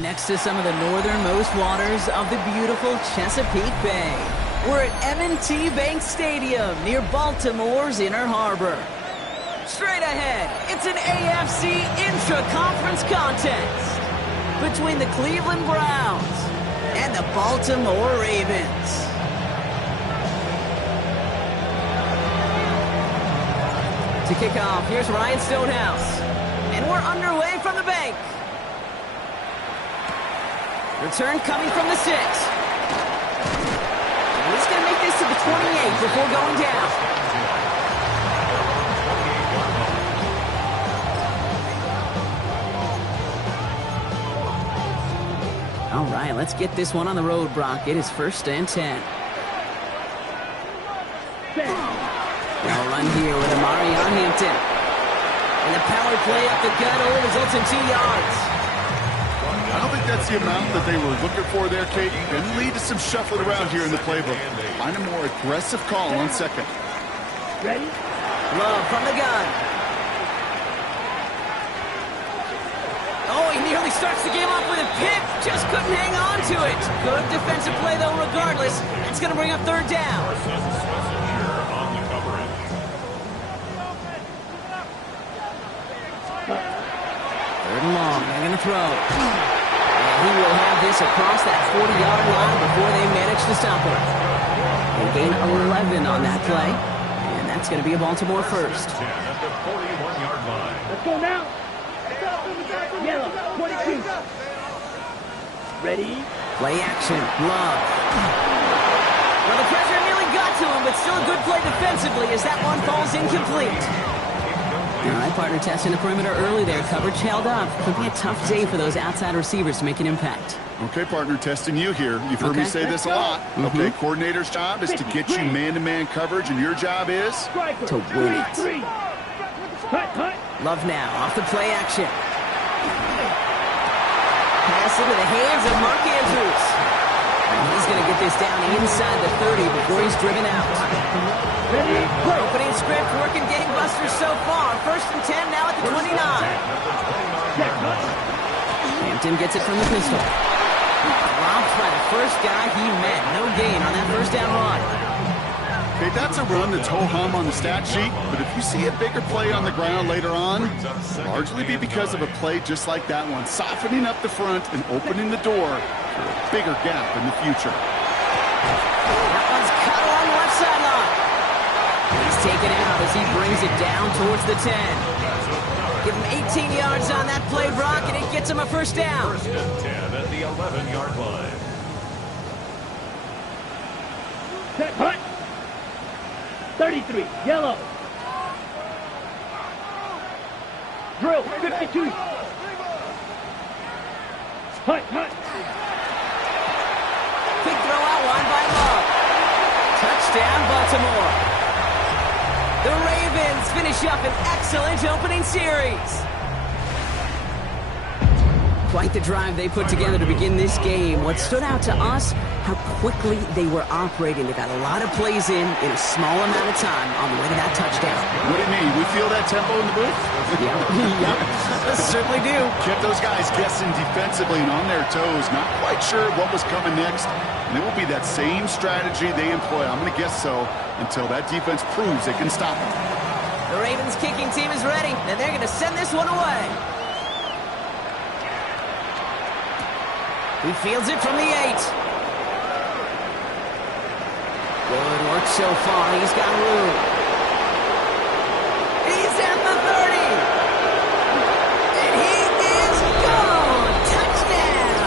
Next to some of the northernmost waters of the beautiful Chesapeake Bay, we're at M&T Bank Stadium near Baltimore's Inner Harbor. Straight ahead, it's an AFC intra-conference contest between the Cleveland Browns and the Baltimore Ravens. To kick off, here's Ryan Stonehouse, and we're underway from the bank. Return coming from the 6. And he's going to make this to the 28 before going down. All right, let's get this one on the road, Brock. It is 1st and 10. Now run here with Amari Hampton. And the power play up the gut only results in 2 yards. I don't think that's the amount that they were looking for there, Kate. And lead to some shuffling around here in the playbook. Find a more aggressive call on 2nd. Ready? Love from the gun. Oh, he nearly starts the game off with a pick. Just couldn't hang on to it. Good defensive play, though, regardless. It's going to bring up 3rd down. 3rd and long. They're going to throw. And he will have this across that 40-yard line before they manage to stop him. They gain 11 on that play. And that's going to be a Baltimore first. Let's go now. Yellow, 22. Ready? Play action. Love. Well, the pressure nearly got to him, but still a good play defensively as that one falls incomplete. All right, partner, testing the perimeter early there. Coverage held up. Could be a tough day for those outside receivers to make an impact. Okay, partner, testing you here. You've heard me say this a lot. Okay, coordinator's job is to get you man-to-man coverage, and your job is? To win it. Love now, off the play action. Pass into the hands of Mark Andrews. And he's going to get this down inside the 30 before he's driven out. Opening script working gangbusters so far. 1st and 10 now at the 29. Hampton gets it from the pistol. Robbed by the first guy he met. No gain on that 1st down run. Okay, that's a run that's ho-hum on the stat sheet, but if you see a bigger play on the ground later on, largely be because of a play just like that one, softening up the front and opening the door for a bigger gap in the future. That one's cut along the left sideline. He's taken out as he brings it down towards the 10. Give him 18 yards on that play, Brock, and it gets him a 1st down. 1st and 10 at the 11-yard line. Set, hut. 33, yellow. Drill, 52. Hut, hut. Big throw out wide by Love. Touchdown, Baltimore. The Ravens finish up an excellent opening series. Quite the drive they put together to begin this game. What stood out to us, how quickly they were operating. They got a lot of plays in a small amount of time on the way to that touchdown. What do you mean? We feel that tempo in the booth? Yep, certainly do. Kept those guys guessing defensively and on their toes, not quite sure what was coming next. And it will be that same strategy they employ, I'm going to guess so, until that defense proves they can stop them. The Ravens kicking team is ready, and they're going to send this one away. He fields it from the 8. Good work so far. He's got room. He's at the 30. And he is gone. Touchdown.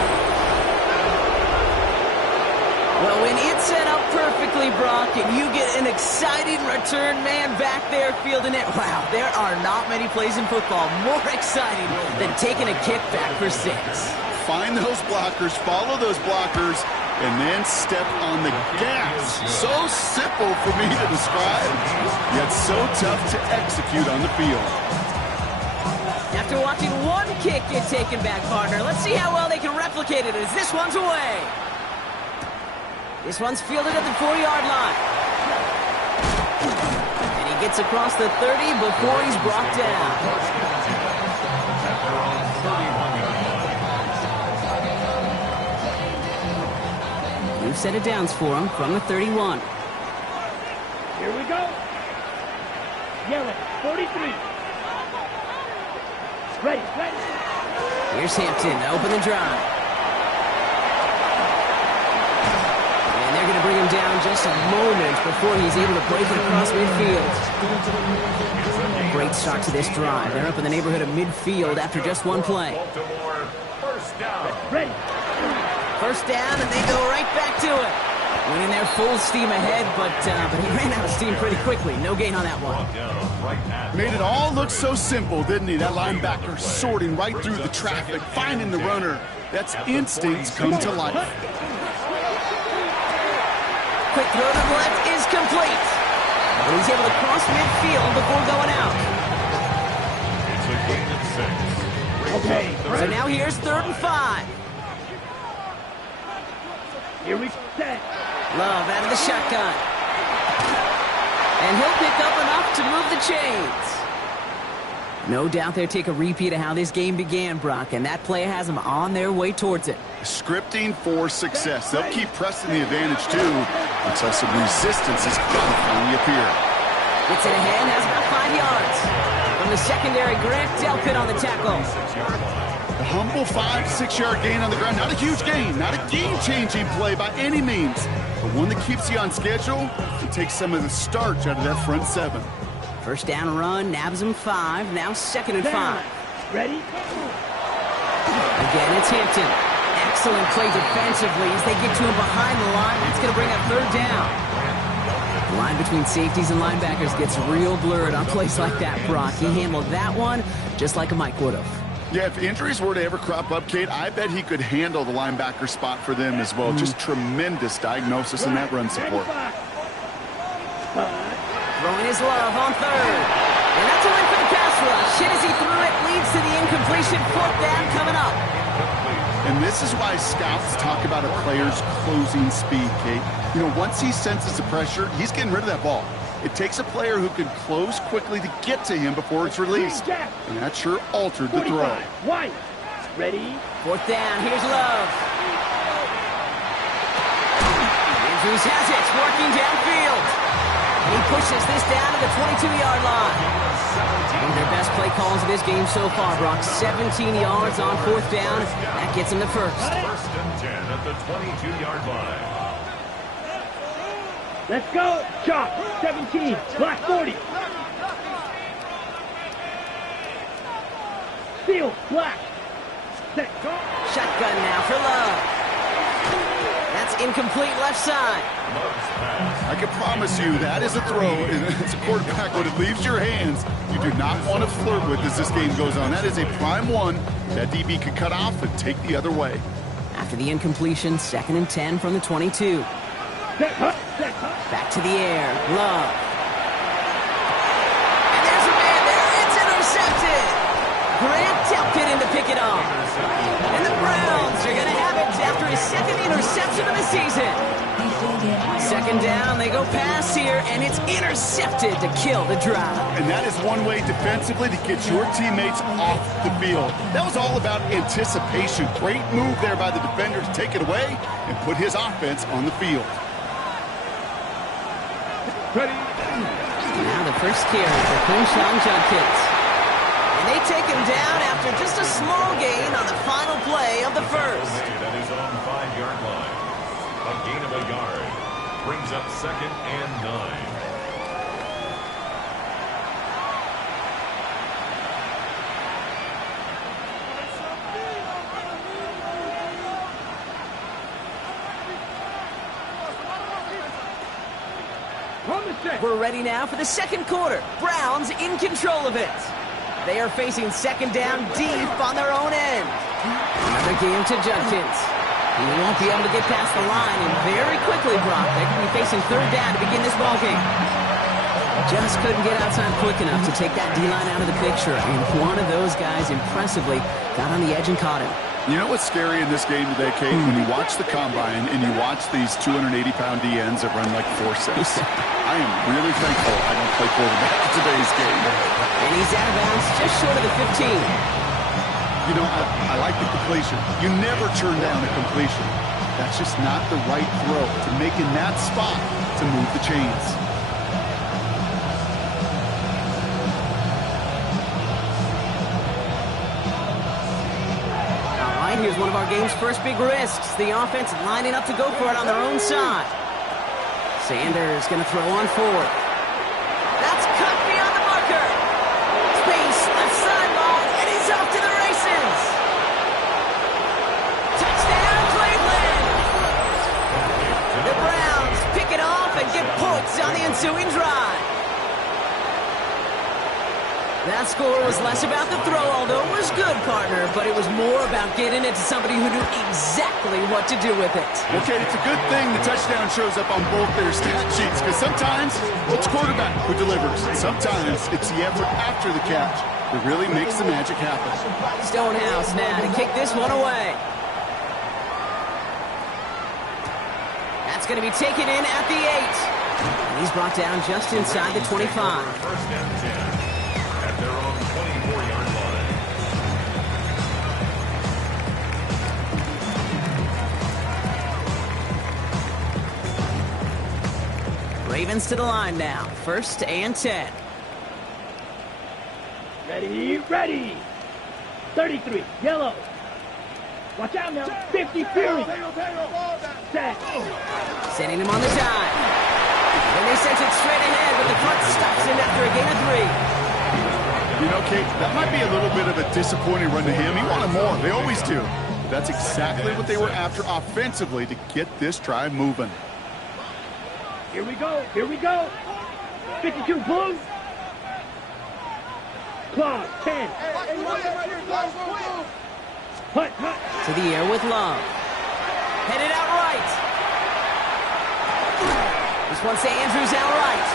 Well, when it's set up perfectly, Brock, and you get an exciting return man back there fielding it, wow, there are not many plays in football more exciting than taking a kick back for 6. Find those blockers, follow those blockers, and then step on the gas. So simple for me to describe, yet so tough to execute on the field. After watching one kick get taken back, partner, let's see how well they can replicate it as this one's away. This one's fielded at the 40-yard line. And he gets across the 30 before he's brought down. set of downs for him from the 31. Here we go. Yellow, 43. Ready. Here's Hampton to open the drive. And they're going to bring him down just a moment before he's able to break it across midfield. Great start to this drive. They're up in the neighborhood of midfield after just one play. Baltimore, first down. Ready. First down, and they go right back to it. Winning their full steam ahead, but he ran out of steam pretty quickly. No gain on that one. Made it all look so simple, didn't he? That linebacker sorting right through the traffic, finding the runner. That's instincts come to life. Quick throw to the left is complete. But he's able to cross midfield before going out. It's a gain of 6. Okay. So now here's 3rd and 5. Here we set. Love out of the shotgun. And he'll pick up enough to move the chains. No doubt they'll take a repeat of how this game began, Brock, and that play has them on their way towards it. Scripting for success. They'll keep pressing the advantage, too, until some resistance is going to finally appear. Gets it ahead, has about 5 yards. From the secondary, Grant Delpit on the tackle. The humble 5-6 yard gain on the ground. Not a huge gain, not a game-changing play by any means, but one that keeps you on schedule and takes some of the starch out of that front 7. First down run, nabs him 5, now 2nd and 5. Ready. Again, it's Hampton. Excellent play defensively as they get to him behind the line. That's going to bring up 3rd down. The line between safeties and linebackers gets real blurred on plays like that, Brock. He handled that one just like a Mike would have. Yeah, if injuries were to ever crop up, Kate, I bet he could handle the linebacker spot for them as well. Just tremendous diagnosis in that run support. Throwing his love on 3rd. And that's a win for the pass rush. Hit as he threw it, leads to the incompletion. 4th down coming up. And this is why scouts talk about a player's closing speed, Kate. You know, once he senses the pressure, he's getting rid of that ball. It takes a player who can close quickly to get to him before it's released. And that sure altered the throw. White. Ready. 4th down. Here's Love. Andrews has it. Working downfield. And he pushes this down to the 22-yard line. One of their best play calls of this game so far, Brock. 17 yards on 4th down. That gets him the first. 1st and 10 at the 22-yard line. Let's go. Chop. 17. Black 40. Field. Black. Set. Go. Shotgun now for Love. That's incomplete left side. I can promise you that is a throw, and as a quarterback, when it leaves your hands, you do not want to flirt with as this game goes on. That is a prime one that DB could cut off and take the other way. After the incompletion, 2nd and 10 from the 22. Back to the air. Love. And there's a man there. It's intercepted. Grant Delpit in to pick it off. And the Browns are going to have it after his 2nd interception of the season. 2nd down, they go pass here, and it's intercepted to kill the drive. And that is one way defensively to get your teammates off the field. That was all about anticipation. Great move there by the defender to take it away and put his offense on the field. Ready. Now the first carry for Quinshon Judkins. And they take him down after just a small gain on the final play of the first. At his own 5-yard line. A gain of a yard. Brings up 2nd and 9. We're ready now for the 2nd quarter. Browns in control of it. They are facing 2nd down deep on their own end. Another game to Judkins. He won't be able to get past the line, and very quickly, Brock, they could be facing 3rd down to begin this ballgame. Just couldn't get outside quick enough to take that D-line out of the picture, and one of those guys impressively got on the edge and caught him. You know what's scary in this game today, Kate? When you watch the combine and you watch these 280-pound DNs that run like 4.6. I am really thankful I don't play quarterback in today's game. And he's out of bounds just short of the 15. You know, I like the completion. You never turn down a completion. That's just not the right throw to make in that spot to move the chains. All right, here's one of our game's first big risks. The offense lining up to go for it on their own side. Sanders going to throw on forward. That's cut beyond the marker. Space, left sideline, and he's off to the races. Touchdown, Cleveland! The Browns pick it off and get points on the ensuing drive. That score was less about the throw, although it was good, partner, but it was more about getting it to somebody who knew exactly what to do with it. Okay, it's a good thing the touchdown shows up on both their stat sheets, because sometimes it's quarterback who delivers. Sometimes it's the effort after the catch that really makes the magic happen. Stonehouse now to kick this one away. That's going to be taken in at the 8. And he's brought down just inside the 25. First and 10 at their own 24-yard line. Ravens to the line now. First and 10. Ready, ready. 33, yellow. Watch out now. 50, Fury. Set. Sending him on the dive. And they sent it straight ahead, but the punt stops him after a gain of 3. You know, Kate, that might be a little bit of a disappointing run to him. He wanted more. They always do. But that's exactly what they were after offensively to get this drive moving. Here we go. Here we go. 52, blue. Claw, 10. Punt, punt. To the air with Love. Headed out right. This one's to Andrews out right.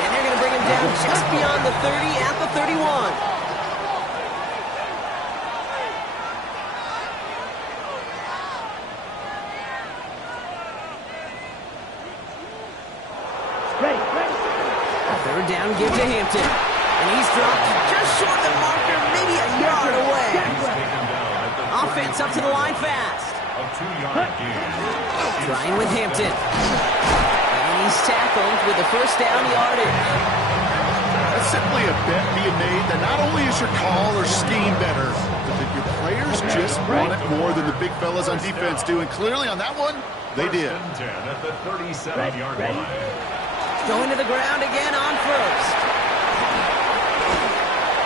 And they're going to bring him down just beyond the 30 at the 31. Ready, ready. Third down, give to Hampton. And he's dropped just short of the marker, maybe a yard away. Taken down at the Offense up to the line fast. a 2-yard gain. Trying with Hampton. And he's tackled with the first down yardage. That's simply a bet being made that not only is your call or scheme better, but that your players just want it more than the big fellas on defense do. And clearly on that one, they did. First and 10 at the 37-yard line. Going to the ground again on first.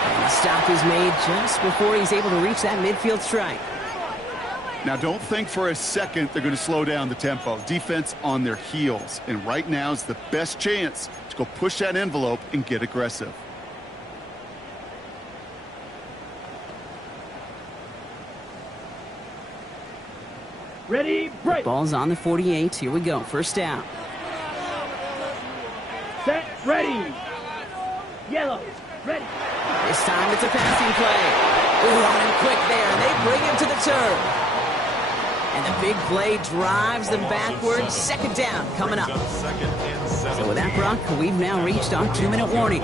And the stop is made just before he's able to reach that midfield strike. Now, don't think for a second they're going to slow down the tempo. Defense on their heels. And right now is the best chance to go push that envelope and get aggressive. Ready, break. Ball's on the 48. Here we go. First down. Set, ready. Yellow, ready. This time it's a passing play. Ooh, on him quick there. They bring him to the turf. And the big play drives them backwards. Second down coming up. Second and 7. So with that, Brock, we've now reached our 2-minute warning.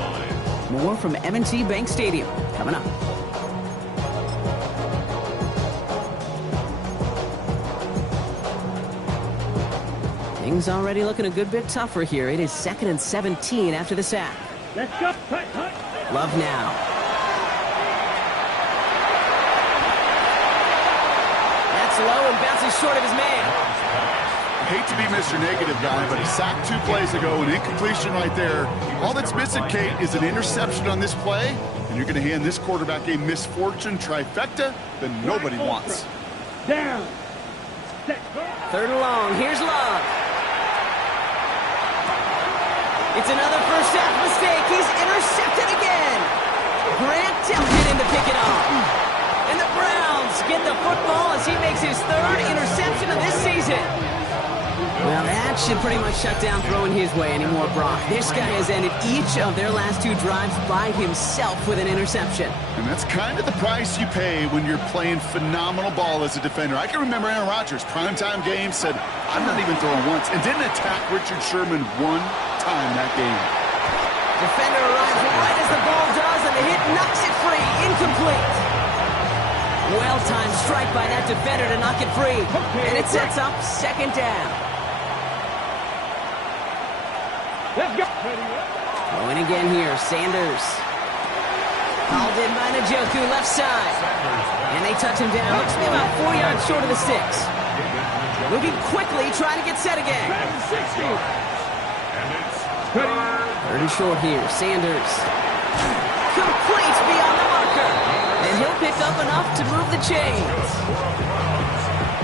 More from M&T Bank Stadium coming up. Things already looking a good bit tougher here. It is 2nd and 17 after the sack. Let's go. Punt, punt. Love now. That's low and bounces short of his man. I hate to be Mr. Negative guy, but he sacked 2 plays ago, an incompletion right there. All that's missing, Kate, is an interception on this play, and you're going to hand this quarterback a misfortune trifecta that nobody wants. Down. Set. Third and long. Here's Love. It's another first half mistake. He's intercepted again. Grant tempted him to pick it off. And the Browns get the football as he makes his 3rd interception of this season. Well, that should pretty much shut down throwing his way anymore, Brock. This guy has ended each of their last 2 drives by himself with an interception. And that's kind of the price you pay when you're playing phenomenal ball as a defender. I can remember Aaron Rodgers, primetime game, said, I'm not even throwing once, and didn't attack Richard Sherman 1 time that game. Defender arrives right as the ball does, and the hit knocks it free. Incomplete. Well-timed strike by that defender to knock it free. And it sets up second down. Let's go. Going again here, Sanders. Hauled in by Njoku, left side. And they touch him down. Looks to be about 4 yards short of the sticks. Moving quickly, trying to get set again. 60. Third and short here, Sanders. Complete beyond the marker. And he'll pick up enough to move the chains.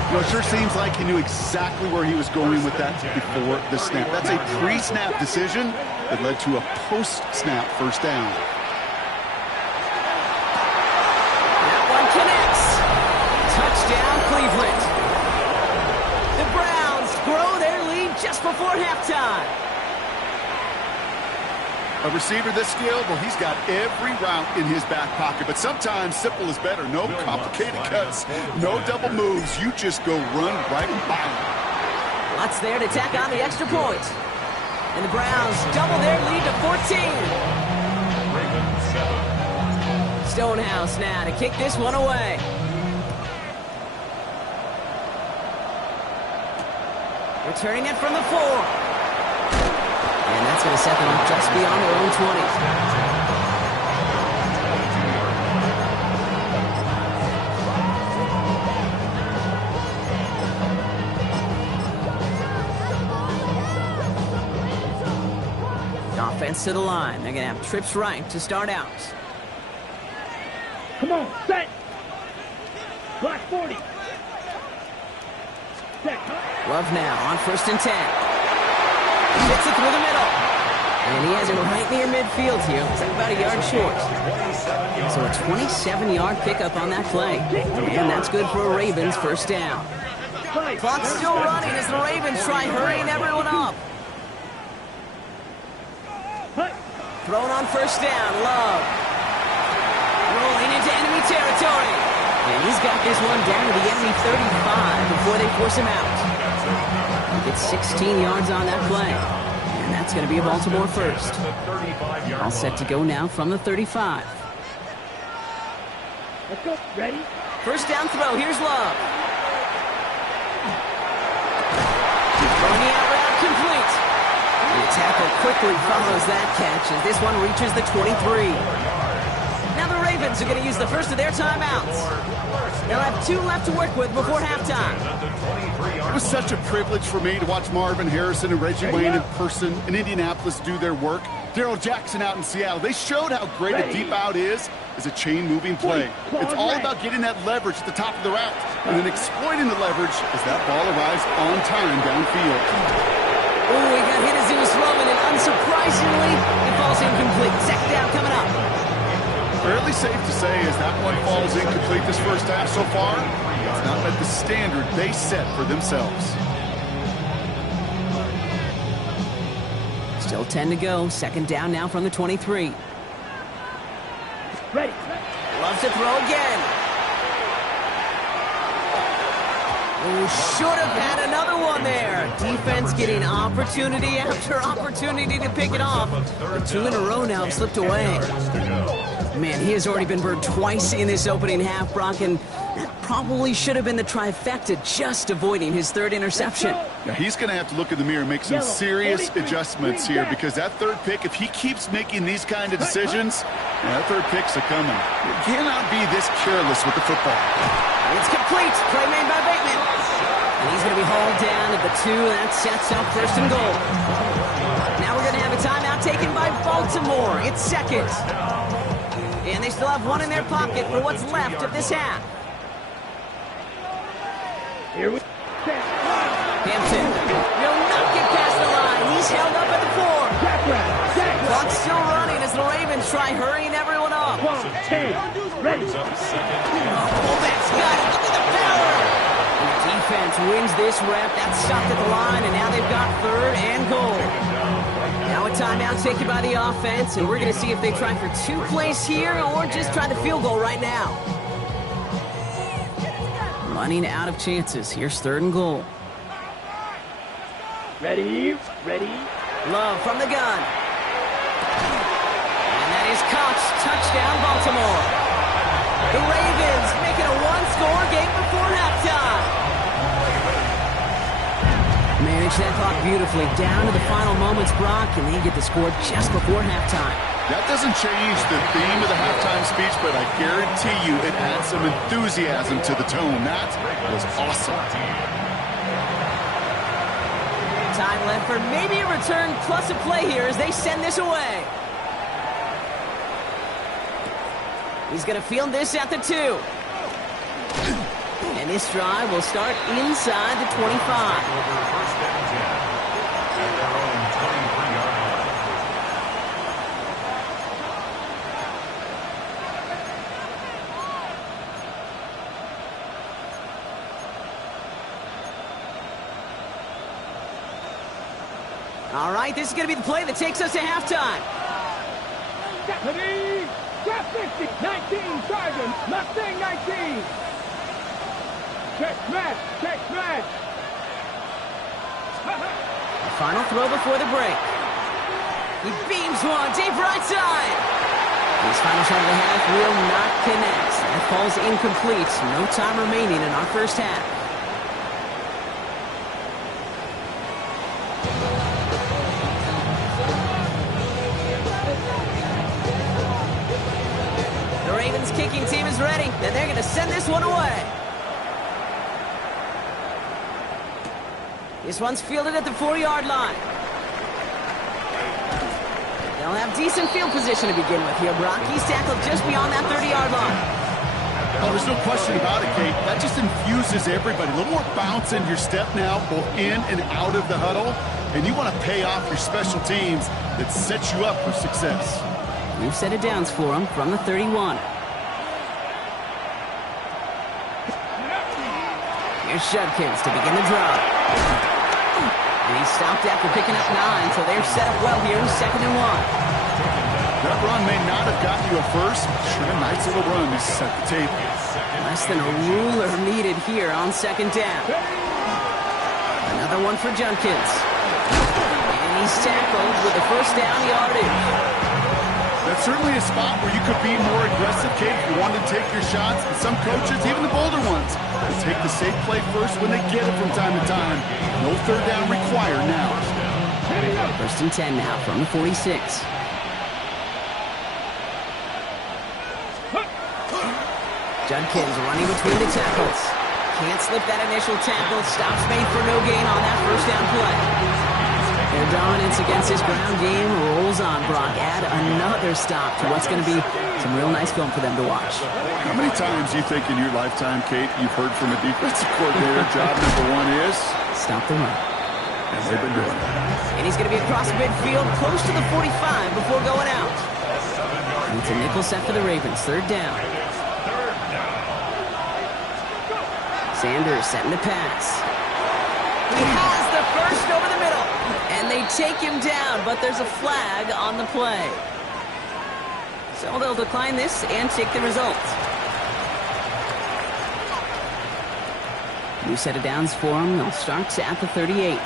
It sure seems like he knew exactly where he was going with that before the snap. That's a pre-snap decision that led to a post-snap first down. That one connects. Touchdown, Cleveland. The Browns grow their lead just before halftime. A receiver this skilled, well, he's got every route in his back pocket, but sometimes simple is better. No complicated cuts, no double moves. You just go run right by him. Lots there to tack on the extra point. And the Browns double their lead to 14. Stonehouse now to kick this one away. Returning it from the 4. And that's going to set them up just beyond their own 20. Offense to the line. They're going to have trips right to start out. Come on, set. Block 40. Set. Love now on 1st and 10. Hits it through the middle. And he has it right near midfield here. It's like about a yard short. So a 27-yard pickup on that play. And that's good for a Ravens first down. Clock's still running as the Ravens try hurrying everyone up. Thrown on first down, Love. Rolling into enemy territory. And he's got this one down to the enemy 35 before they force him out. It's 16 yards on that play. And that's going to be a Baltimore first. All set to go now from the 35. Let's go. Ready? First down throw. Here's Love. Throwing the out route complete. And the tackle quickly follows that catch as this one reaches the 23. Now the Ravens are going to use the first of their timeouts. They'll have 2 left to work with before halftime. It was such a privilege for me to watch Marvin Harrison and Reggie Wayne in person in Indianapolis do their work. Darrell Jackson out in Seattle. They showed how great a deep out is as a chain-moving play. It's all about getting that leverage at the top of the route and then exploiting the leverage as that ball arrives on time downfield. Oh, he got hit as he was throwing, and unsurprisingly, it falls incomplete. Second down coming up. Fairly safe to say as that one falls incomplete this first half so far, it's not met the standard they set for themselves. Still 10 to go. Second down now from the 23. Ready. Loves to throw again. Oh, should have had another one there. Defense getting opportunity after opportunity to pick it off. The 2 in a row now have slipped away. Man, he has already been burned twice in this opening half, Brock, and that probably should have been the trifecta, just avoiding his 3rd interception. Now, he's going to have to look in the mirror and make some serious adjustments here because that 3rd pick, if he keeps making these kind of decisions, that 3rd pick's a coming. You cannot be this careless with the football. It's complete. Play made by Bateman. And he's going to be hauled down at the 2. That sets up 1st and goal. Now we're going to have a timeout taken by Baltimore. It's second. And they still have one in their pocket for what's left of this half. Here we go. Hampton will not get past the line. He's held up at the 4. Clock's still running as the Ravens try hurrying everyone up. 10. Ready. Oh, that's got it. Look at the power. The defense wins this rep. That's stopped at the line, and now they've got 3rd and goal. Now a timeout taken by the offense, and we're going to see if they try for 2 plays here or just try the field goal right now. Running out of chances. Here's 3rd and goal. Ready. Ready. Love from the gun. And that is Cox. Touchdown, Baltimore. The Ravens making a that clock beautifully down to the final moments, Brock, and they get the score just before halftime. That doesn't change the theme of the halftime speech, but I guarantee you it adds some enthusiasm to the tone. That was awesome. Time left for maybe a return plus a play here as they send this away. He's going to field this at the 2. And this drive will start inside the 25. First and 10 at their own 23-yard line. All right, this is going to be the play that takes us to halftime. Deputy, drop 50, 19, Sergeant, Mustang 19. Check match, check match. The final throw before the break. He beams one, deep right side. His final shot of the half will not connect. That falls incomplete. No time remaining in our first half. The Ravens kicking team is ready, and they're going to send this one away. This one's fielded at the 4-yard line. They'll have decent field position to begin with here, Brock. He's tackled just beyond that 30-yard line. Oh, there's no question about it, Kate. That just infuses everybody. A little more bounce in your step now, both in and out of the huddle. And you want to pay off your special teams that sets you up for success. New set of downs for him from the 31. Here's Judkins to begin the drive. And he stopped after picking up 9, so they're set up well here in 2nd and 1. That run may not have got you a first, but sure a nice little run to set the table. Less than a ruler needed here on 2nd down. Another one for Judkins. And he's tackled with the first down yardage. That's certainly a spot where you could be more aggressive, Kate, if you wanted to take your shots. And some coaches, even the bolder ones, will take the safe play first when they get it from time to time. No third down required now. 1st and 10 now from the 46. Judkins running between the tackles. Can't slip that initial tackle. Stops made for no gain on that first down play. Their dominance against this ground game rolls on, Brock. Add another stop to what's going to be some real nice film for them to watch. How many times do you think in your lifetime, Kate, you've heard from a defensive coordinator, job number 1 is? Stop the run. And they've been doing that. And he's going to be across midfield, close to the 45 before going out. And it's a nickel set for the Ravens. 3rd down. Sanders setting to pass. He has the first over the middle. And they take him down, but there's a flag on the play. So they'll decline this and take the result. New set of downs for them. They'll start at the 38.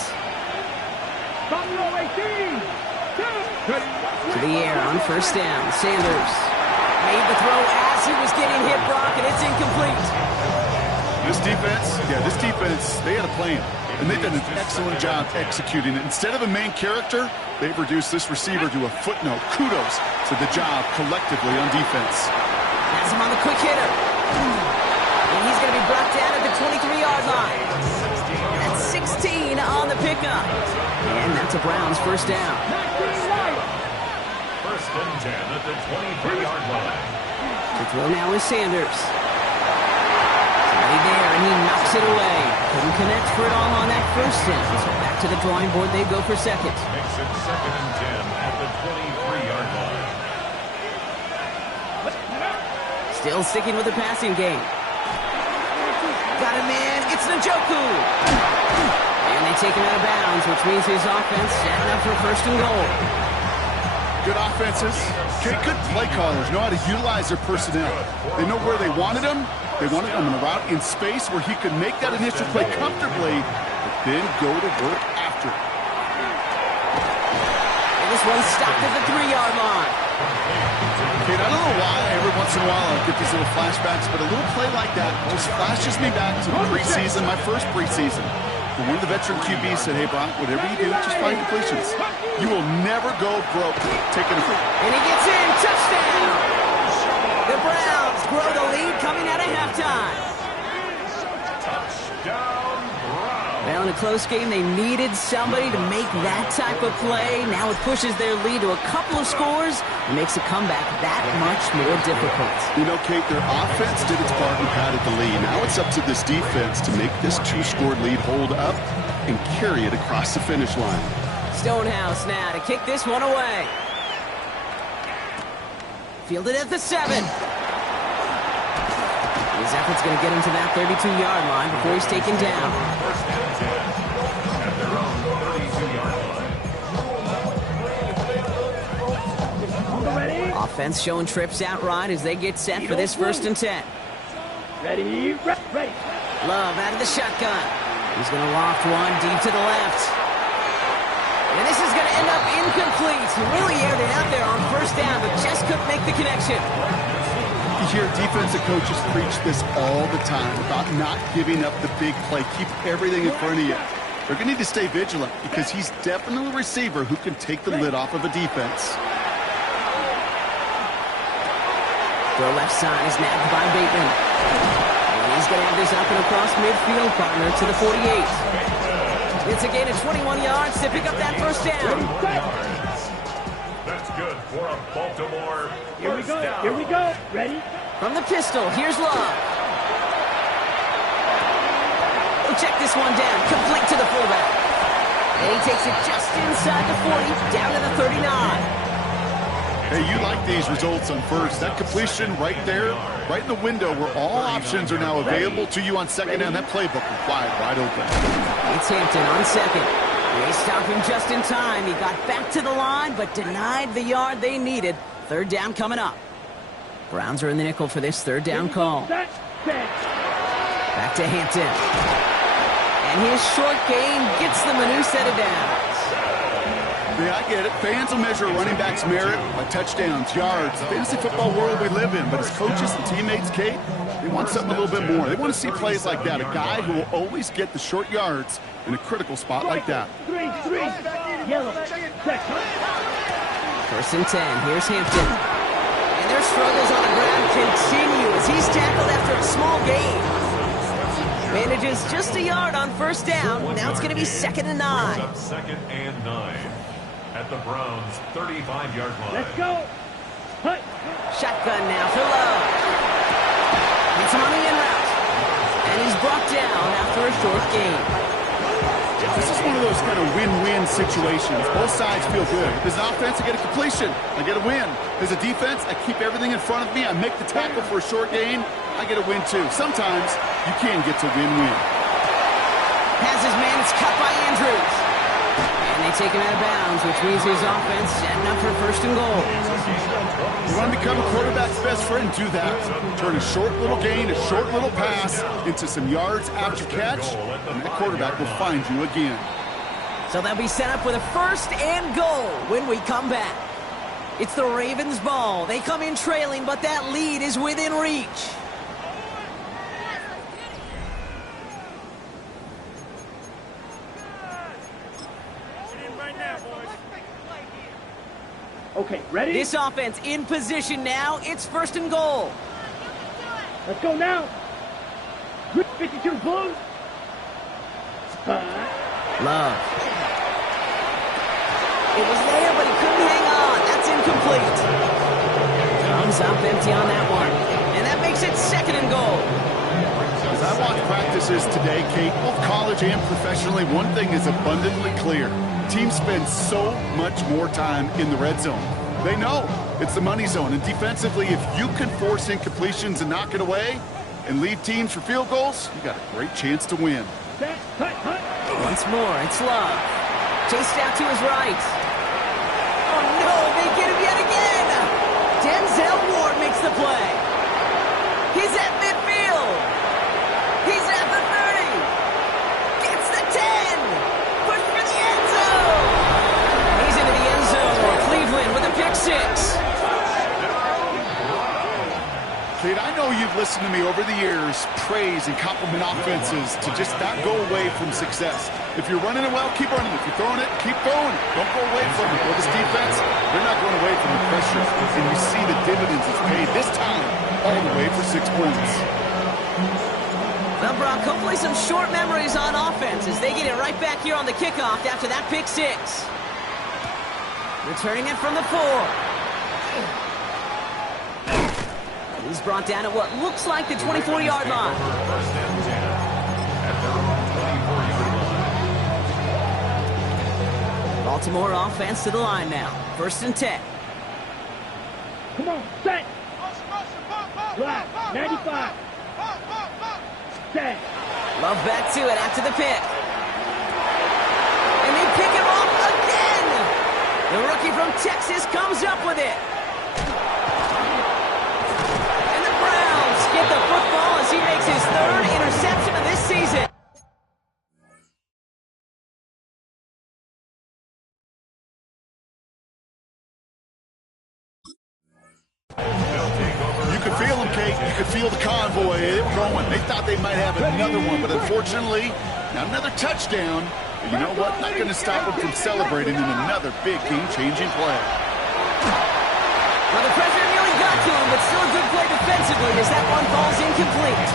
To the air on 1st down. Sanders made the throw as he was getting hit, Brock, and it's incomplete. This defense, they had a plan. And they've done an excellent job executing it. Instead of a main character, they've reduced this receiver to a footnote. Kudos to the job collectively on defense. That's him on the quick hitter. And he's going to be brought down at the 23-yard line. That's 16 on the pickup. And that's a Browns first down. 1st and 10 at the 23-yard line. The throw now is Sanders. There, and he knocks it away. Couldn't connect for it all on that first down. So back to the drawing board they go for 2nd. Makes it 2nd and 10 at the 23-yard line. Still sticking with the passing game. Got him in. It's Njoku. And they take him out of bounds, which means his offense setting up for 1st and goal. Good offenses. Good play callers know how to utilize their personnel. They know where they wanted him. They wanted him in a route in space where he could make that initial play comfortably, but then go to work after. And this one's stopped at the 3-yard line. Kate, I don't know why every once in a while I get these little flashbacks, but a little play like that always flashes me back to the preseason, my first preseason. But one of the veteran QBs said, hey, Brock, whatever you do, just find completions. You will never go broke taking a break. And he gets in. Touchdown. The Browns grow the lead coming out of halftime. Touchdown, Browns. Well, in a close game, they needed somebody to make that type of play. Now it pushes their lead to a couple of scores and makes a comeback that much more difficult. You know, Kate, their offense did its part and padded the lead. Now it's up to this defense to make this two-score lead hold up and carry it across the finish line. Stonehouse now to kick this one away. Fielded at the 7. His effort's going to get him to that 32-yard line before he's taken down. First and 10 at their own 32-yard line. Ready? Offense showing trips out right as they get set for this 1st and 10. Ready? Ready. Love out of the shotgun. He's going to loft one deep to the left. And this is going to end up incomplete. He really aired it out there on 1st down, but just couldn't make the connection. You hear defensive coaches preach this all the time about not giving up the big play. Keep everything in front of you. They're going to need to stay vigilant because he's definitely a receiver who can take the lid off of a defense. The left side is nabbed by Bateman. And he's going to have this up and across midfield, partner, to the 48. It's a gain of 21 yards to pick up that 1st down. That's good for a Baltimore Here we first go. down. Here we go. Ready? From the pistol, here's Love. He'll check this one down, complete to the fullback. And he takes it just inside the 40, down to the 39. Hey, you like these results on 1st. That completion right there, right in the window where all options are now available to you on 2nd down. That playbook will fly wide open. It's Hampton on 2nd. They stop him just in time. He got back to the line, but denied the yard they needed. 3rd down coming up. Browns are in the nickel for this 3rd down call. Set. Back to Hampton. And his short gain gets them a new set of downs. Yeah, I get it. Fans will measure a running back's merit by touchdowns, yards, the fantasy football world we live in. But as coaches and teammates, Kate, they want something a little bit more. They want to see plays like that. A guy who will always get the short yards in a critical spot like that. 3. Yellow. Check. 1st and 10. Here's Hampton. And their struggles on the ground continue as he's tackled after a small gain. Manages just a yard on 1st down. Now it's going to be 2nd and 9. Up 2nd and 9 at the Browns' 35-yard line. Let's go. Hut. Shotgun now for Love. Gets him on the in route. And he's brought down after a short gain. This is one of those kind of win-win situations. Both sides feel good. As an offense, I get a completion. I get a win. As a defense, I keep everything in front of me. I make the tackle for a short gain. I get a win, too. Sometimes you can get to win-win. Has his man. It's cut by Andrews. And they take him out of bounds, which means his offense setting up for 1st and goal. You want to become a quarterback's best friend? Do that. Turn a short little gain, a short little pass into some yards after catch, and that quarterback will find you again. So they'll be set up with a 1st and goal when we come back. It's the Ravens' ball. They come in trailing, but that lead is within reach. Okay, ready? This offense in position now. It's 1st and goal. Let's go now. 52 Blues. Love. It was there, but he couldn't hang on. That's incomplete. Comes up empty on that one. And that makes it 2nd and goal. As I watch practices today, Kate, both college and professionally, one thing is abundantly clear. Teams spend so much more time in the red zone. They know it's the money zone. And defensively, if you can force incompletions and knock it away and lead teams for field goals, you got a great chance to win. Set. Hut. Once more, it's Love. Chased out to his right. Oh, no, they get him yet again. Denzel Ward makes the play. He's at midfield. He's at the 30. Gets the 10. Push for the end zone. He's into the end zone. Cleveland with a pick 6. Kate, I know you've listened listen to me over the years, praise and compliment offenses to just not go away from success. If you're running it well, keep running. If you're throwing it, keep throwing it. Don't go away from it. Well, this defense, they're not going away from the pressure. And you see the dividends it's paid this time all the way for 6 points. Well, Brock, hopefully some short memories on offense as they get it right back here on the kickoff after that pick 6. Returning it from the 4. He's brought down at what looks like the 24-yard line. First and 10 at their own 24-yard line. Baltimore offense to the line now. First and 10. Come on, set. Drive, 95. Set. Love back to it after the pick. And they pick him off again. The rookie from Texas comes up with it. And the Browns get the football as he makes his 3rd interception of this season. You could feel them, Kate. You could feel the convoy. They were going. They thought they might have another one, but unfortunately, not another touchdown. But you know what? Not going to stop them from celebrating in another big game-changing play. Well, the pressure nearly got to him, but still a good play defensively as that one falls incomplete.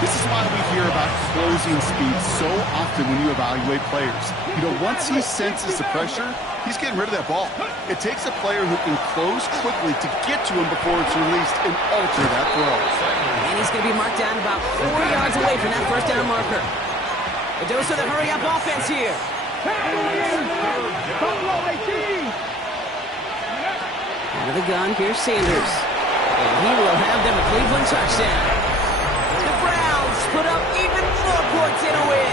This is why we hear about closing speed so often when you evaluate players. You know, once he senses the pressure, he's getting rid of that ball. It takes a player who can close quickly to get to him before it's released and alter that throw. And he's going to be marked down about 4 yards away from that first down marker. A dose of the hurry-up offense here. Buffalo 18. Out of the gun, here's Sanders. And he will have them a Cleveland touchdown. The Browns put up even more points in a win.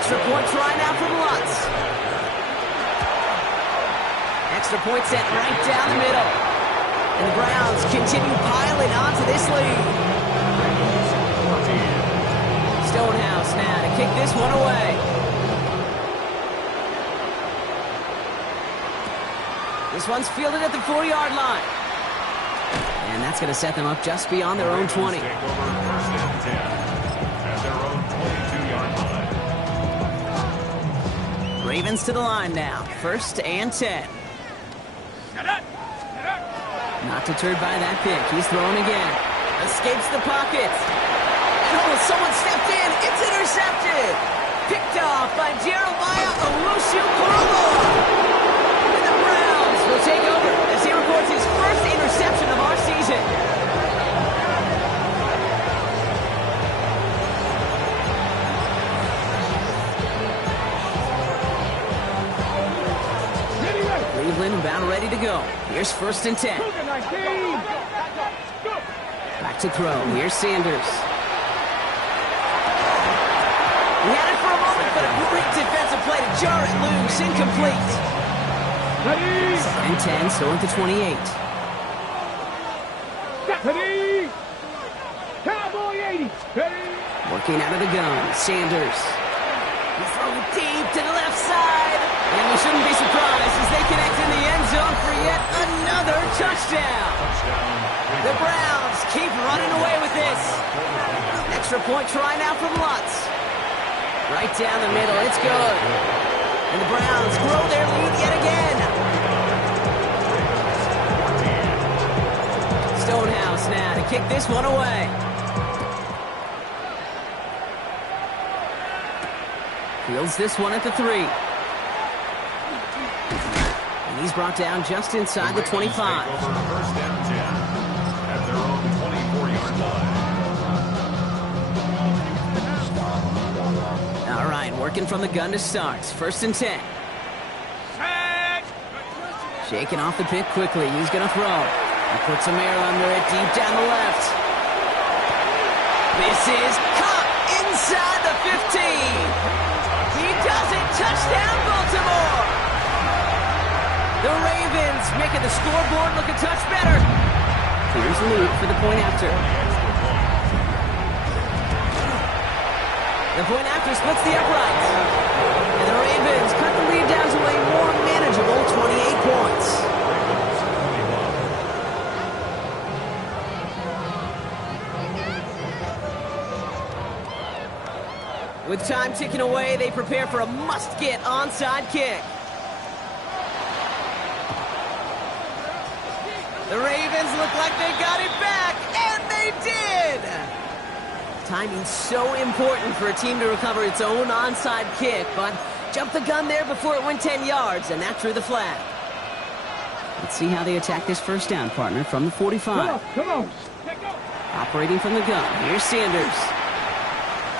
Extra point try now from Lutz. Extra point set right down the middle. And the Browns continue piling onto this lead. Stonehouse now to kick this one away. This one's fielded at the 4-yard line. And that's going to set them up just beyond their own 20. Take over first and 10 at their own 22-yard line. Ravens to the line now. First and 10. Not deterred by that pick. He's throwing again. Escapes the pocket. Oh, someone stepped in. It's intercepted. Picked off by Jeremiah Owusu-Koramoah. And the Browns will take over as he records his first interception of our season. Cleveland about ready to go. Here's first and 10. Back to throw. Here's Sanders. He had it for a moment, but a great defensive play to jar it loose. Incomplete. And 10, still at the 28. Ready. Cowboy 80. Ready. Working out of the gun. Sanders. He's throwing deep to the left side. And we shouldn't be surprised as they connect in the end zone for yet another touchdown. The Browns keep running away with this. Extra point try now from Lutz. Right down the middle. It's good. And the Browns grow their lead yet again. Stonehouse now to kick this one away. Fields this one at the 3. And he's brought down just inside the 25. Take over first and 10 at their own 24-yard line. All right, working from the gun to start. First and 10. Shaking off the pick quickly. He's going to throw. He puts some air under it deep down the left. This is caught inside the 15. He does it. Touchdown, Baltimore. The Ravens making the scoreboard look a touch better. Here's Luke for the point after. The point after splits the uprights. And the Ravens cut the lead down to a more manageable 28 points. With time ticking away, they prepare for a must-get onside kick. The Ravens look like they got it back, and they did! Timing's so important for a team to recover its own onside kick, but jumped the gun there before it went 10 yards, and that drew the flag. Let's see how they attack this first down, partner, from the 45. Come on. Operating from the gun, here's Sanders.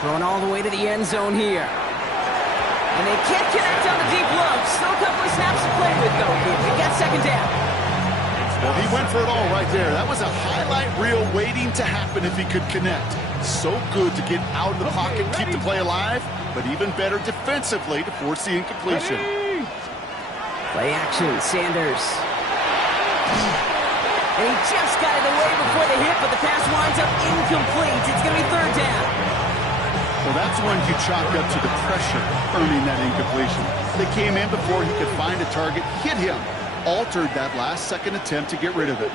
Throwing all the way to the end zone here. And they can't connect on the deep look. Still a couple of snaps to play with, though. They got second down. Well, he went for it all right there. That was a highlight reel waiting to happen if he could connect. So good to get out of the pocket, keep the play alive, but even better defensively to force the incompletion. Play action, Sanders. And he just got it away before the hit, but the pass winds up incomplete. It's going to be third down. Well, that's one you chalk up to the pressure earning that incompletion. They came in before he could find a target, hit him, altered that last-second attempt to get rid of it.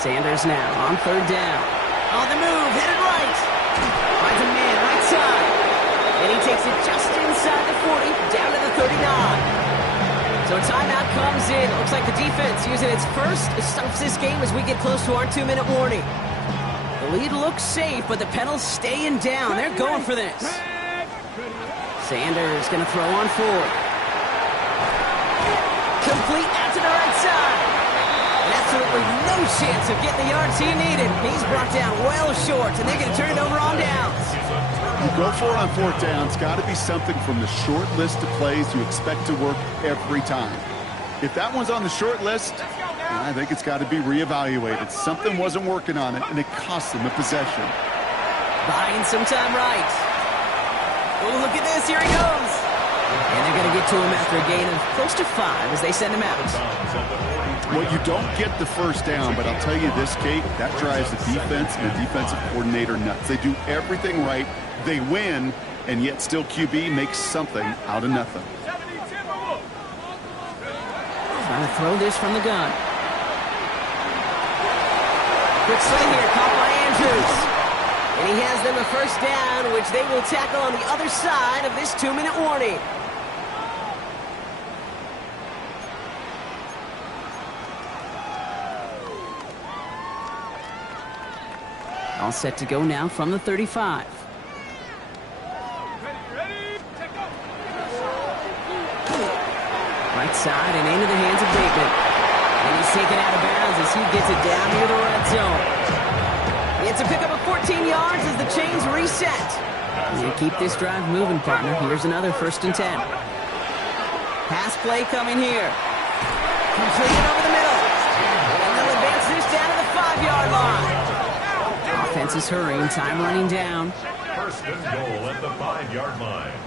Sanders now on third down. On the move, headed right. Finds a man right side. And he takes it just inside the 40, down to the 39. So a timeout comes in. Looks like the defense using its first stops this game as we get close to our 2-minute warning. The lead looks safe, but the Pennels staying down. They're going for this. Sanders going to throw on fourth. Complete out to the right side. And absolutely no chance of getting the yards he needed. He's brought down well short, and they're going to turn it over on downs. You go for it on fourth down. It's got to be something from the short list of plays you expect to work every time. If that one's on the short list, I think it's got to be reevaluated. Something wasn't working on it, and it cost them a possession. Buying some time right. Oh, look at this. Here he goes. And they're going to get to him after a gain of close to 5 as they send him out. Well, you don't get the first down, but I'll tell you this, Kate, that drives the defense and the defensive coordinator nuts. They do everything right. They win, and yet still QB makes something out of nothing. Trying to throw this from the gun. Quick play here, caught by Andrews. And he has them a first down, which they will tackle on the other side of this 2-minute warning. All set to go now from the 35. Right side and into the hands of Bateman. And he's taken out of bounds as he gets it down near the red zone. It's a pickup of 14 yards as the chains reset. And keep this drive moving, partner. Here's another 1st and 10. Pass play coming here. Completed over the middle. And they'll advance this down to the 5-yard line. Offense is hurrying, time running down. 1st and goal at the 5-yard line.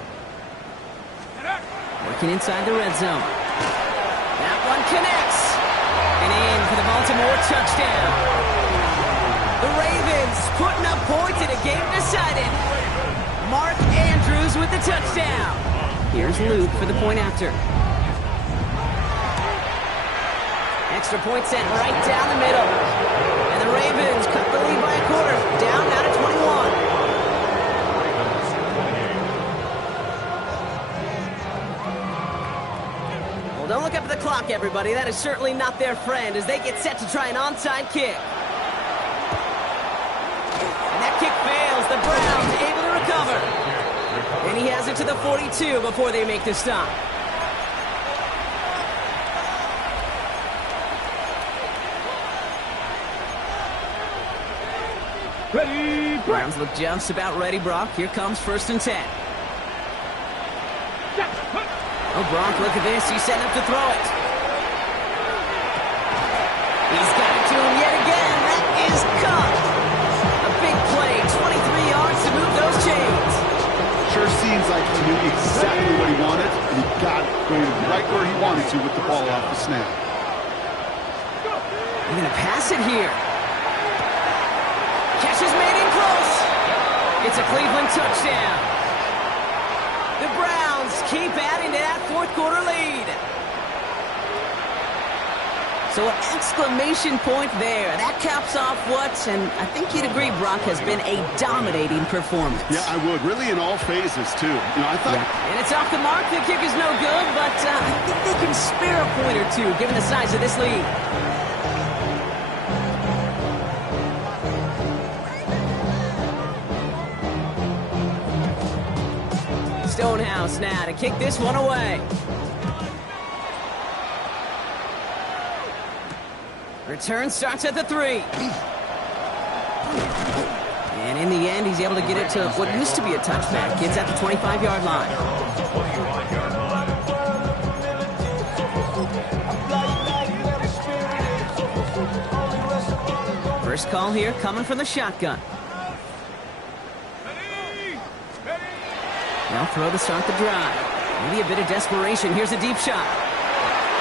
Working inside the red zone. That one connects. And in for the Baltimore touchdown. The Ravens putting up points in a game decided. Mark Andrews with the touchdown. Here's Luke for the point after. Extra point sent right down the middle. And the Ravens cut the lead by a quarter. Down now to 21. Don't look up at the clock, everybody. That is certainly not their friend as they get set to try an onside kick. And that kick fails. The Browns able to recover. And he has it to the 42 before they make the stop. Ready, Browns look just about ready, Brock. Here comes 1st and 10. Oh, Brock, look at this. He's setting up to throw it. He's got it to him yet again. That is caught. A big play. 23 yards to move those chains. Sure seems like he knew exactly what he wanted, and he got it going right where he wanted to with the ball off the snap. They're going to pass it here. Catch is made in close. It's a Cleveland touchdown. The Browns keep adding to that 4th quarter lead. So an exclamation point there. That caps off what, and I think you'd agree, Brock, has been a dominating performance. Yeah, I would. Really in all phases, too. You know, I thought... Yeah. And it's off the mark. The kick is no good, but I think they can spare a point or two, given the size of this lead. Stonehouse now to kick this one away. Return starts at the 3. And in the end, he's able to get it to what used to be a touchback. It's at the 25-yard line. First call here coming from the shotgun. They'll throw to start the drive. Maybe a bit of desperation. Here's a deep shot.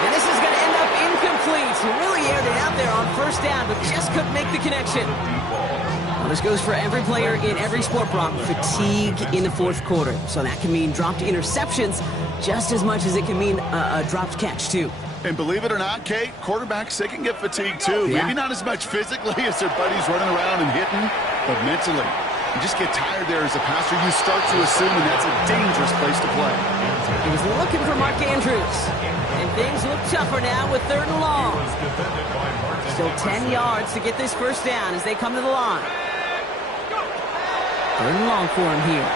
And this is going to end up incomplete. He really aired it out there on first down, but just couldn't make the connection. Well, this goes for every player in every sport, Brock. Fatigue in the fourth quarter. So that can mean dropped interceptions just as much as it can mean a dropped catch, too. And believe it or not, Kate, quarterbacks, they can get fatigued, too. Yeah. Maybe not as much physically as their buddies running around and hitting, but mentally. You just get tired there as a passer. You start to assume that that's a dangerous place to play. He was looking for Mark Andrews. And things look tougher now with 3rd and long. Still 10 yards to get this first down as they come to the line. 3rd and long for him here.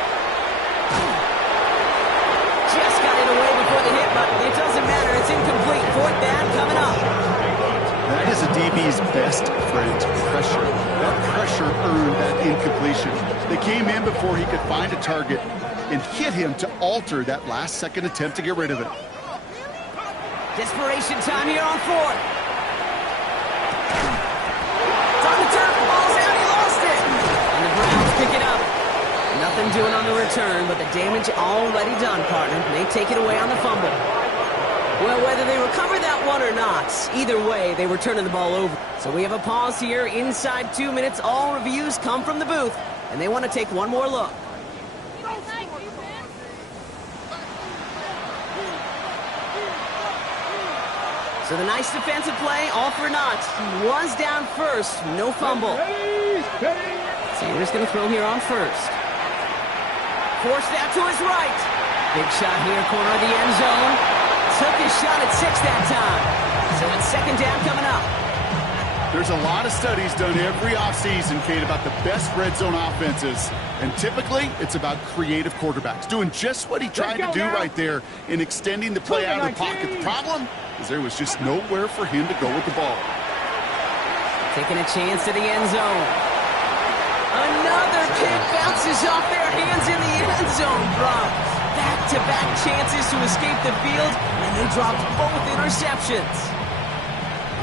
Just got it away before the hit, but it doesn't matter. It's incomplete. 4th down coming up. That is a DB's best friend, pressure. That pressure earned that incompletion. They came in before he could find a target and hit him to alter that last-second attempt to get rid of it. Desperation time here on 4th. It's on the turf. The ball's out. He lost it. And the Browns pick it up. Nothing doing on the return, but the damage already done, partner. They take it away on the fumble. Well, whether they recover that one or not, either way, they were turning the ball over. So we have a pause here inside 2 minutes. All reviews come from the booth, and they want to take one more look. So the nice defensive play, all for naught. He was down first, no fumble. Sanders going to throw here on first. Forced out to his right. Big shot here, corner of the end zone. Took his shot at 6 that time. So it's 2nd down coming up. There's a lot of studies done every offseason, Kate, about the best red zone offenses. And typically, it's about creative quarterbacks, doing just what he tried to do right there in extending the play out of the pocket. The problem is there was just nowhere for him to go with the ball. Taking a chance to the end zone. Another kick bounces off their hands in the end zone, Brock. Back-to-back chances to escape the field, and they dropped both interceptions.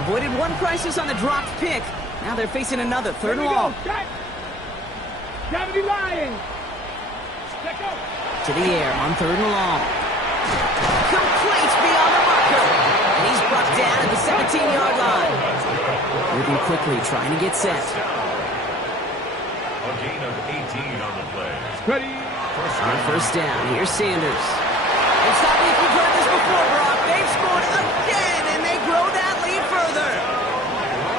Avoided one crisis on the dropped pick. Now they're facing another 3rd and long. Gotta be lying. To the air on 3rd and long. Complete beyond the marker. And he's brought down at the 17-yard line. Moving quickly, trying to get set. A gain of 18 on the play. Ready. First down, here's Sanders. It's not like we've heard this before, Brock. They've scored again, and they grow that lead further.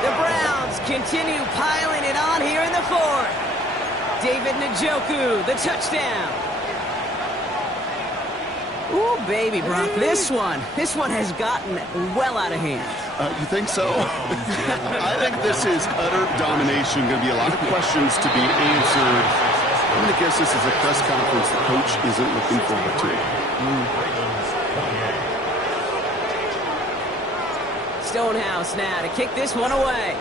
The Browns continue piling it on here in the 4th. David Njoku, the touchdown. Ooh, baby, Brock, this one has gotten well out of hand. You think so? I think this is utter domination. Going to be a lot of questions to be answered. I'm going to guess this is a press conference the coach isn't looking forward to. Stonehouse now to kick this one away.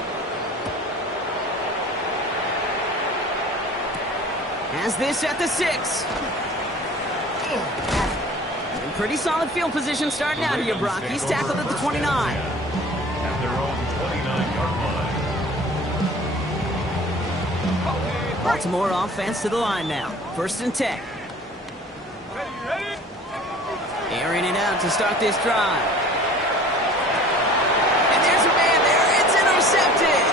Has this at the 6. In pretty solid field position starting out here, Brock. He's tackled at the 29. At their own 29-yard line. Baltimore offense to the line now. 1st and 10. Airing it out to start this drive. And there's a man there. It's intercepted.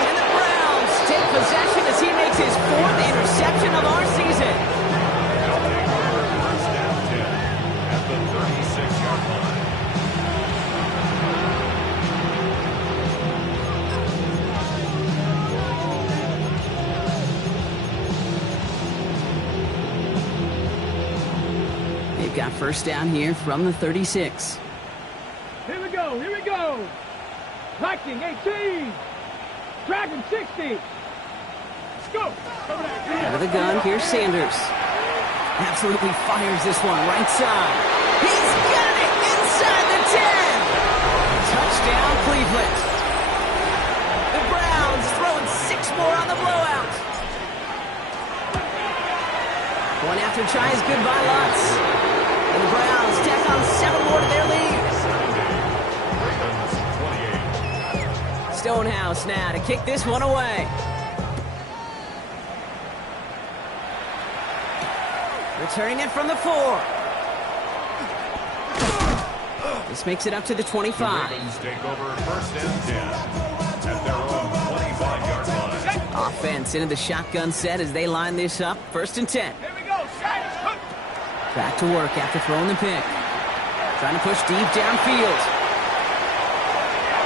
And the Browns take possession as he makes his 4th interception of our season. First down 10 at the 36-yard line. got first down here from the 36. Here we go, here we go. Viking 18. Dragon 60. Let's go. Out of the gun, here's Sanders. Absolutely fires this one right side. He's got it inside the 10. Touchdown, Cleveland. The Browns throwing 6 more on the blowout. One after tries goodbye lots. And the Browns tack on 7 more to their lead. Stonehouse now to kick this one away. Returning it from the 4. This makes it up to the 25. Ravens take over first and 10 at their own 25-yard line. Offense into the shotgun set as they line this up. First and 10. Here we go. Back to work after throwing the pick. Trying to push deep downfield.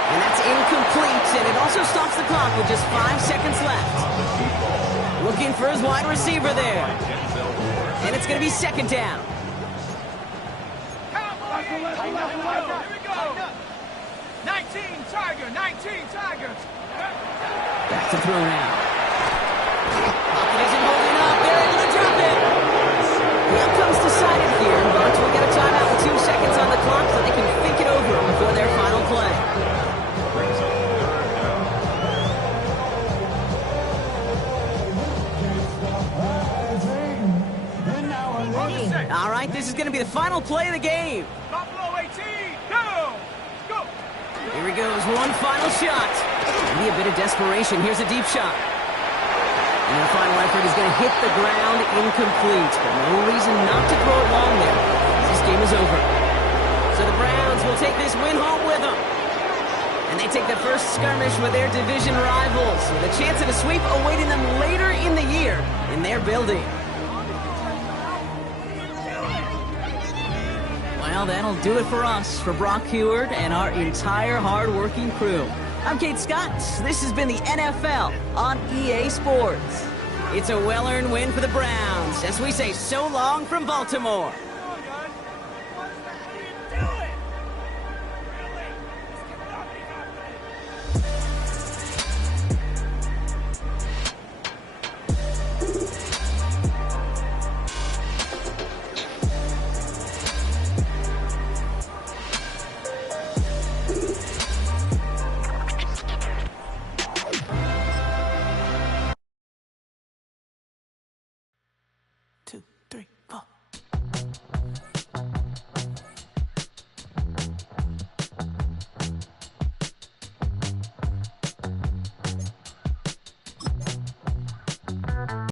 And that's incomplete, and it also stops the clock with just 5 seconds left. Looking for his wide receiver there. And it's going to be second down. Here we go. 19 Tiger, 19 Tigers. Back to throw now. Pocket isn't holding up. They're able to drop it. The outcome's decided here, but we'll get a timeout with 2 seconds on the clock so they can think it over before their final play. All right, this is going to be the final play of the game. Buffalo 18, go! Go! Here he goes, one final shot. Maybe a bit of desperation. Here's a deep shot. And the final effort is going to hit the ground incomplete. But no reason not to throw it long there. This game is over. So the Browns will take this win home with them. And they take the first skirmish with their division rivals, with a chance at a sweep awaiting them later in the year in their building. Well, that'll do it for us, for Brock Huard and our entire hard-working crew. I'm Kate Scott. This has been the NFL on EA Sports. It's a well-earned win for the Browns as we say so long from Baltimore.